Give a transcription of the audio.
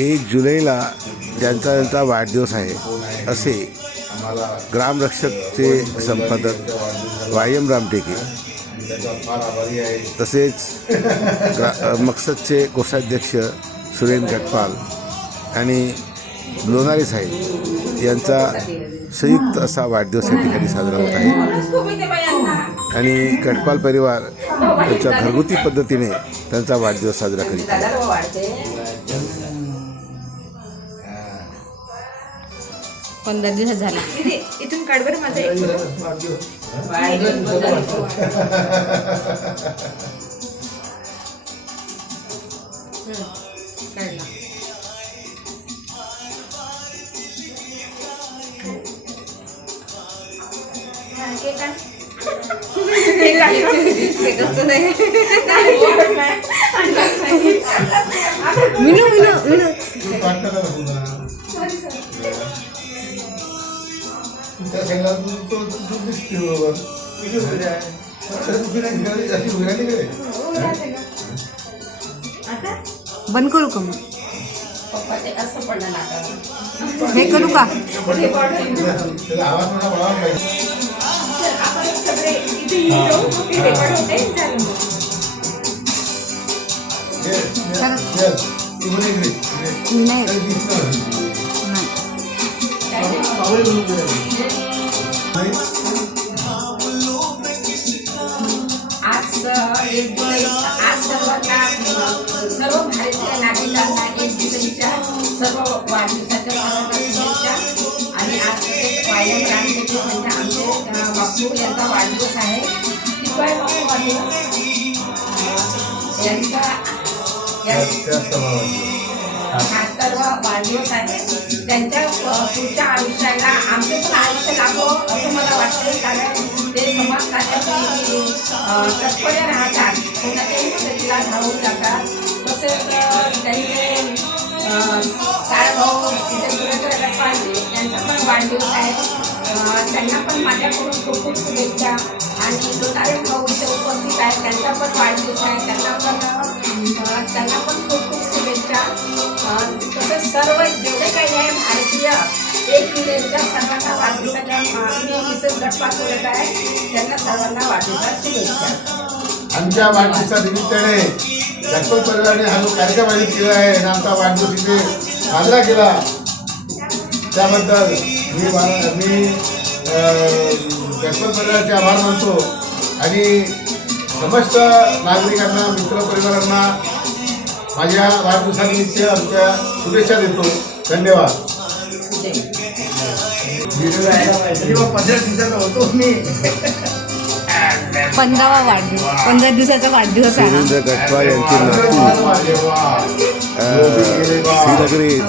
एक जुलैला ज्यांचा त्यांचा वाढदिवस आहे असे ग्रामरक्षकचे संपादक वाय एम रामटेके तसेच ग्रा मकसदचे कोषाध्यक्ष सुरेन गटपाल आणि लोणारे साहेब यांचा संयुक्त असा वाढदिवस या ठिकाणी साजरा होत आहे. आणि गटपाल परिवार त्यांच्या घरगुती पद्धतीने त्यांचा वाढदिवस साजरा करीत आहे. पंधरा दिवस झाला. इथून काढ बरं माझं एक विनू बंद करू का मग? हे करू का? आपण सगळे इथे येऊन जाऊ मग ते मग. मी नाही. नाही. आज एक आज सर्व भारतीय नागरिकांना एक जुलैच्या सर्व वाढदिवसाच्या शुभेच्छा आणि आज वायम रामटेके म्हणजे आमचे बापू यांचा वाढदिवस आहे. आहे बापू वाढदिवस यांचा वाढदिवस आहे. त्यांच्या पुढच्या कारण ते समाज तत्पर राहतात कोणाच्याही मदतीला धावून जातात तसेच त्यांचे अ, साळभाऊ तिथे सुरेंद्र गटपाल यांचा पण वाढदिवस आहे त्यांना पण माझ्याकडून खूप खूप शुभेच्छा. आणि जो लोटारे भाऊ इथे उपस्थित आहेत त्यांचा पण वाढदिवस आहे त्यांना पण त्यांना पण खूप खूप शुभेच्छा तसंच सर्व जेवढे काही आहे भारतीय एक जुलैच्या सर्वांना वाढदिवसाच्या मी मिसेस बोलत आहे. त्यांना सर्वांना शुभेच्छा. आमच्या वाढदिवसा निमित्ताने गणपत परिवाराने हा जो कार्यक्रम आयोजित केला आहे आणि आमचा वाढदिवस इथे साजरा केला. त्याबद्दल मी मी गणपत परिवाराचे आभार मानतो. आणि समस्त नागरिकांना मित्रपरिवारांना माझ्या वाढदिवसानिमित्त आमच्या शुभेच्छा देतो. धन्यवाद. पंधरा दिवसाचा होतो मी. पंधरावा वाढदिवस. पंधरा दिवसाचा वाढदिवस आहे हा सुरेंद्र गटपाल यांची नातू वा, वा, वा. अ, श्रीनगरी